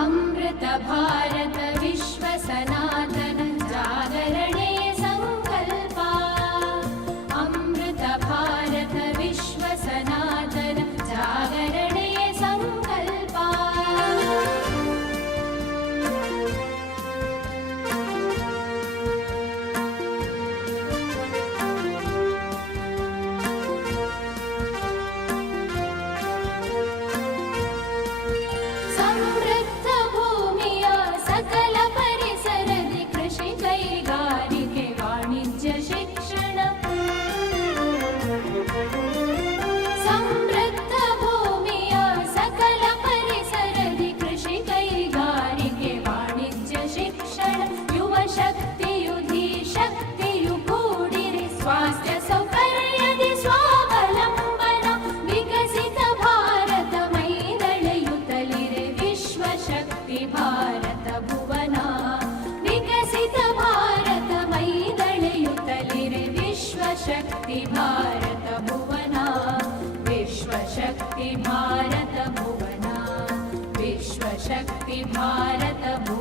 Amrit Bharat विश्वसना विश्वशक्ति Bharat Bhuvana विश्वशक्ति Bharat Bhuvana विश्वशक्ति Bharat Bhuvana